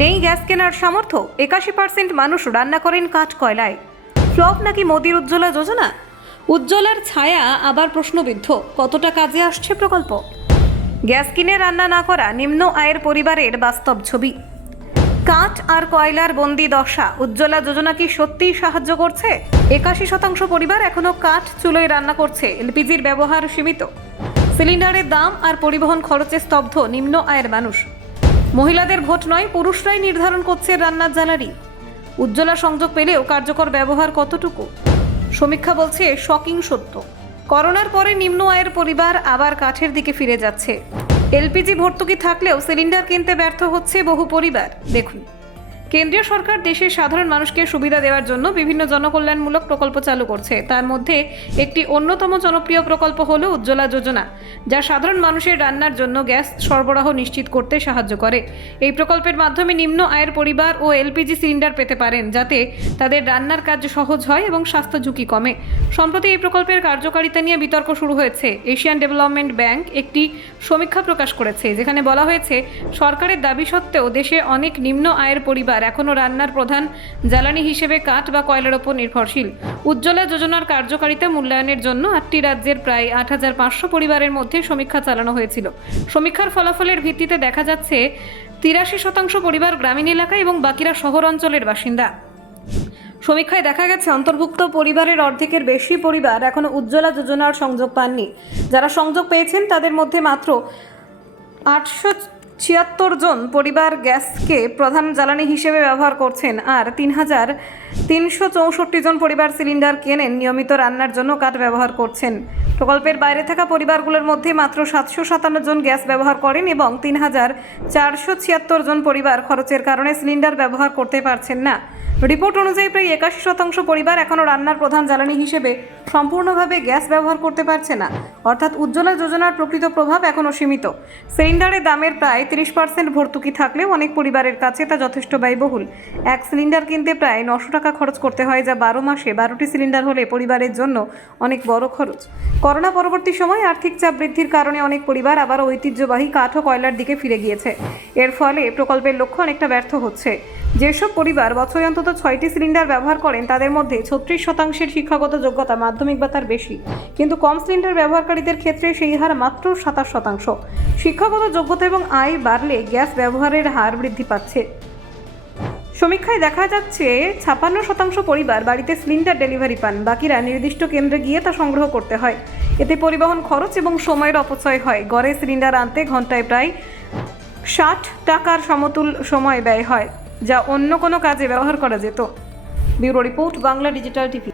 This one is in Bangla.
নেই গ্যাস কেনার সামর্থ্য, 81% মানুষ রান্না করেন কাঠ কয়লায়। ফ্লপ নাকি মোদির উজ্জ্বলা যোজনা? উজ্জ্বলার ছায়া আবার প্রশ্নবিদ্ধ, কতটা কাজে আসছে প্রকল্প? গ্যাস কিনে রান্না না করা নিম্ন আয়ের পরিবারের বাস্তব ছবি। কাঠ আর কয়লার বন্দি দশা, উজ্জ্বলা যোজনা কি সত্যিই সাহায্য করছে? 81% পরিবার এখনো কাঠ চুলোয় রান্না করছে, এলপিজির ব্যবহার সীমিত। সিলিন্ডারের দাম আর পরিবহন খরচে স্তব্ধ নিম্ন আয়ের মানুষ। মহিলাদের ভোট নয়, পুরুষরাই নির্ধারণ করছে রান্নার জ্বালানি। উজ্জ্বলা সংযোগ পেলেও কার্যকর ব্যবহার কতটুকু? সমীক্ষা বলছে শকিং সত্য। করোনার পরে নিম্ন আয়ের পরিবার আবার কাঠের দিকে ফিরে যাচ্ছে। এলপিজি ভর্তুকি থাকলেও সিলিন্ডার কিনতে ব্যর্থ হচ্ছে বহু পরিবার। দেখুন, কেন্দ্রীয় সরকার দেশের সাধারণ মানুষকে সুবিধা দেওয়ার জন্য বিভিন্ন জনকল্যাণমূলক প্রকল্প চালু করছে। তার মধ্যে একটি অন্যতম জনপ্রিয় প্রকল্প হলো উজ্জ্বলা যোজনা, যা সাধারণ মানুষের রান্নার জন্য গ্যাস সরবরাহ নিশ্চিত করতে সাহায্য করে। এই প্রকল্পের মাধ্যমে নিম্ন আয়ের পরিবার ও এলপিজি সিলিন্ডার পেতে পারেন, যাতে তাদের রান্নার কাজ সহজ হয় এবং স্বাস্থ্য ঝুঁকি কমে। সম্প্রতি এই প্রকল্পের কার্যকারিতা নিয়ে বিতর্ক শুরু হয়েছে। এশিয়ান ডেভেলপমেন্ট ব্যাংক একটি সমীক্ষা প্রকাশ করেছে, যেখানে বলা হয়েছে সরকারের দাবি সত্ত্বেও দেশে অনেক নিম্ন আয়ের পরিবার এখনও রান্নার প্রধান জ্বালানি হিসেবে কাঠ বা কয়লার ওপর নির্ভরশীল। উজ্জ্বলা যোজনার কার্যকারিতা মূল্যায়নের জন্য 8টি রাজ্যের প্রায় 8,500 পরিবারের মধ্যে সমীক্ষা চালানো হয়েছিল। সমীক্ষার ফলাফলের ভিত্তিতে দেখা যাচ্ছে 83% পরিবার গ্রামীণ এলাকা এবং বাকিরা শহর অঞ্চলের বাসিন্দা। সমীক্ষায় দেখা গেছে অন্তর্ভুক্ত পরিবারের অর্ধেকের বেশি পরিবার এখনও উজ্জ্বলা যোজনার সংযোগ পাননি। যারা সংযোগ পেয়েছেন তাদের মধ্যে মাত্র 876 জন পরিবার গ্যাসকে প্রধান জ্বালানি হিসেবে ব্যবহার করছেন, আর 3,364 জন পরিবার সিলিন্ডার কেনেন নিয়মিত রান্নার জন্য কাঠ ব্যবহার করছেন। প্রকল্পের বাইরে থাকা পরিবারগুলোর মধ্যে মাত্র 757 জন গ্যাস ব্যবহার করেন এবং 3,476 জন পরিবার খরচের কারণে সিলিন্ডার ব্যবহার করতে পারছেন না। রিপোর্ট অনুযায়ী প্রায় 81% পরিবার এখনও রান্নার প্রধান জ্বালানি হিসেবে সম্পূর্ণভাবে গ্যাস ব্যবহার করতে পারছে না। অর্থাৎ উজ্জ্বলা যোজনার প্রকৃত প্রভাব এখনও সীমিত। সিলিন্ডারের দামের প্রায় 30% ভর্তুকি থাকলেও অনেক পরিবারের কাছে তা যথেষ্ট ব্যয়বহুল। এক সিলিন্ডার কিনতে প্রায় 900 টাকা খরচ করতে হয়, যা 12 মাসে 12টি সিলিন্ডার হলে পরিবারের জন্য অনেক বড় খরচ। করোনা পরবর্তী সময়ে আর্থিক চাপ বৃদ্ধির কারণে অনেক পরিবার আবার ঐতিহ্যবাহী কাঠ ও কয়লার দিকে ফিরে গিয়েছে। এর ফলে প্রকল্পের লক্ষ্য অনেকটা ব্যর্থ হচ্ছে। যেসব পরিবার বছরে অন্তত 6টি সিলিন্ডার ব্যবহার করেন তাদের মধ্যে 36% শিক্ষাগত যোগ্যতা মাধ্যমিক বা তার বেশি, কিন্তু কম সিলিন্ডার ব্যবহারকারীদের ক্ষেত্রে সেই হার মাত্র 27%। শিক্ষাগত যোগ্যতা এবং আয় বাড়লে গ্যাস ব্যবহারের হার বৃদ্ধি পাচ্ছে। সমীক্ষায় দেখা যাচ্ছে 56% পরিবার বাড়িতে সিলিন্ডার ডেলিভারি পান, বাকিরা নির্দিষ্ট কেন্দ্রে গিয়ে তা সংগ্রহ করতে হয়। এতে পরিবহন খরচ এবং সময়ের অপচয় হয়। গড়ে সিলিন্ডার আনতে ঘন্টায় প্রায় 60 টাকার সমতুল সময় ব্যয় হয়, যা অন্য কোনো কাজে ব্যবহার করা যেত। Bureau report, Bangla digital TV.